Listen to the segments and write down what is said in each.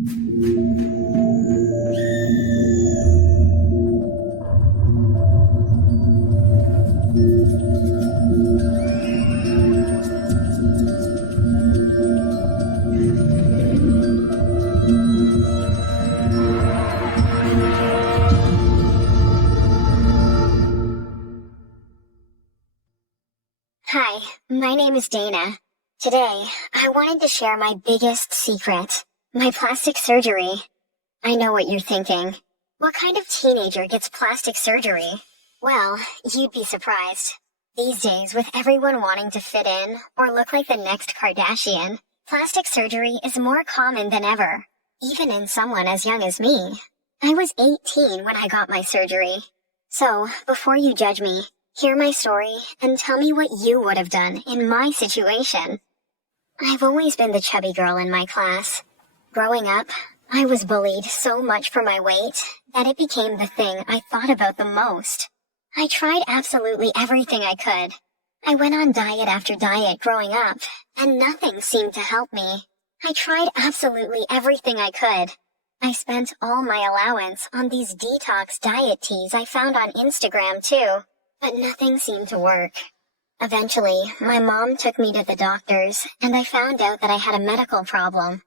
Hi, my name is Dana. Today, I wanted to share my biggest secret, my plastic surgery. I know what you're thinking. What kind of teenager gets plastic surgery? Well, you'd be surprised. These days, with everyone wanting to fit in or look like the next Kardashian, plastic surgery is more common than ever, even in someone as young as me. I was 18 when I got my surgery. So, before you judge me, hear my story and tell me what you would have done in my situation. I've always been the chubby girl in my class. Growing up, I was bullied so much for my weight that it became the thing I thought about the most. I tried absolutely everything I could. I went on diet after diet growing up, and nothing seemed to help me. I tried absolutely everything I could. I spent all my allowance on these detox diet teas I found on Instagram too. But nothing seemed to work. Eventually, my mom took me to the doctors, and I found out that I had a medical problem.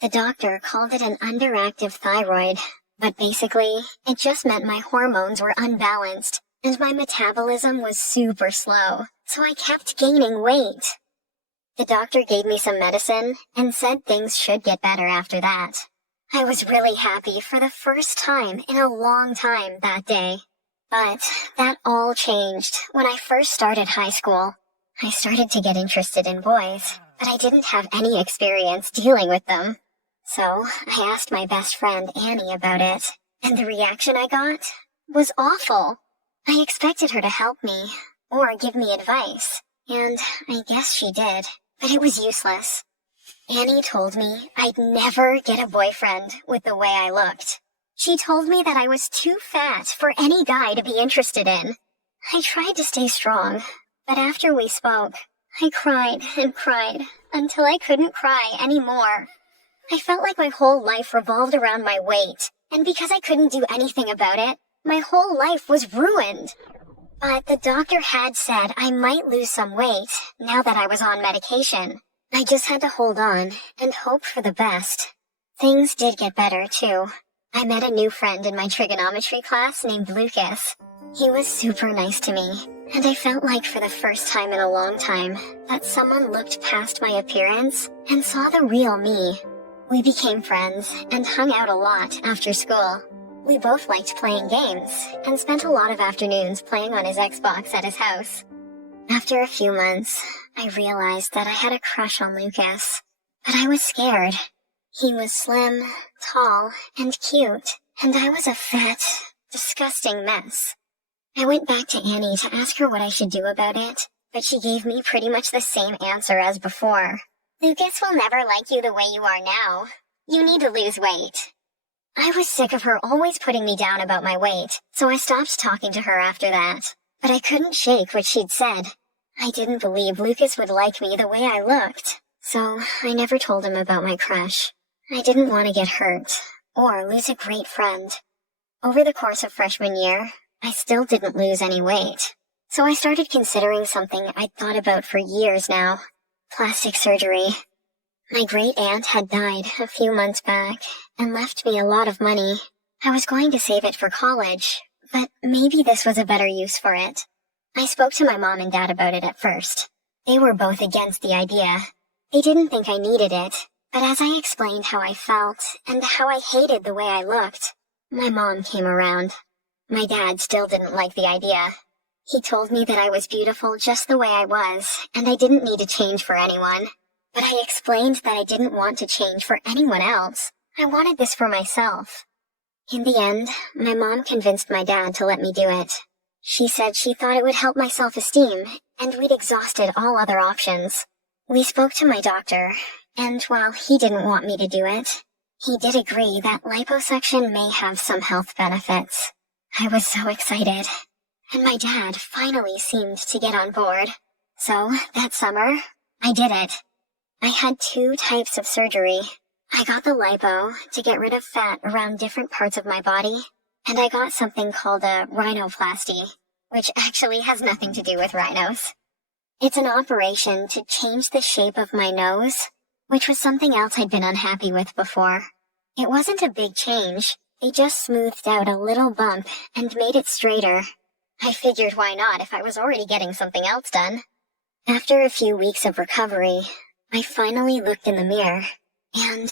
The doctor called it an underactive thyroid, but basically, it just meant my hormones were unbalanced, and my metabolism was super slow, so I kept gaining weight. The doctor gave me some medicine, and said things should get better after that. I was really happy for the first time in a long time that day. But that all changed when I first started high school. I started to get interested in boys, but I didn't have any experience dealing with them. So I asked my best friend Annie about it, and the reaction I got was awful. I expected her to help me, or give me advice, and I guess she did, but it was useless. Annie told me I'd never get a boyfriend with the way I looked. She told me that I was too fat for any guy to be interested in. I tried to stay strong, but after we spoke, I cried and cried until I couldn't cry anymore. I felt like my whole life revolved around my weight, and because I couldn't do anything about it, my whole life was ruined. But the doctor had said I might lose some weight now that I was on medication. I just had to hold on and hope for the best. Things did get better, too. I met a new friend in my trigonometry class named Lucas. He was super nice to me, and I felt like for the first time in a long time that someone looked past my appearance and saw the real me. We became friends and hung out a lot after school. We both liked playing games and spent a lot of afternoons playing on his Xbox at his house. After a few months, I realized that I had a crush on Lucas, but I was scared. He was slim, tall, and cute, and I was a fat, disgusting mess. I went back to Annie to ask her what I should do about it, but she gave me pretty much the same answer as before. Lucas will never like you the way you are now. You need to lose weight. I was sick of her always putting me down about my weight, so I stopped talking to her after that. But I couldn't shake what she'd said. I didn't believe Lucas would like me the way I looked, so I never told him about my crush. I didn't want to get hurt, or lose a great friend. Over the course of freshman year, I still didn't lose any weight. So I started considering something I'd thought about for years now. Plastic surgery. My great aunt had died a few months back, and left me a lot of money. I was going to save it for college, but maybe this was a better use for it. I spoke to my mom and dad about it at first. They were both against the idea. They didn't think I needed it. But as I explained how I felt, and how I hated the way I looked, my mom came around. My dad still didn't like the idea. He told me that I was beautiful just the way I was, and I didn't need to change for anyone. But I explained that I didn't want to change for anyone else. I wanted this for myself. In the end, my mom convinced my dad to let me do it. She said she thought it would help my self-esteem, and we'd exhausted all other options. We spoke to my doctor, and while he didn't want me to do it, he did agree that liposuction may have some health benefits. I was so excited, and my dad finally seemed to get on board. So, that summer, I did it. I had 2 types of surgery. I got the lipo to get rid of fat around different parts of my body, and I got something called a rhinoplasty, which actually has nothing to do with rhinos. It's an operation to change the shape of my nose, which was something else I'd been unhappy with before. It wasn't a big change, they just smoothed out a little bump and made it straighter. I figured why not if I was already getting something else done. After a few weeks of recovery, I finally looked in the mirror, and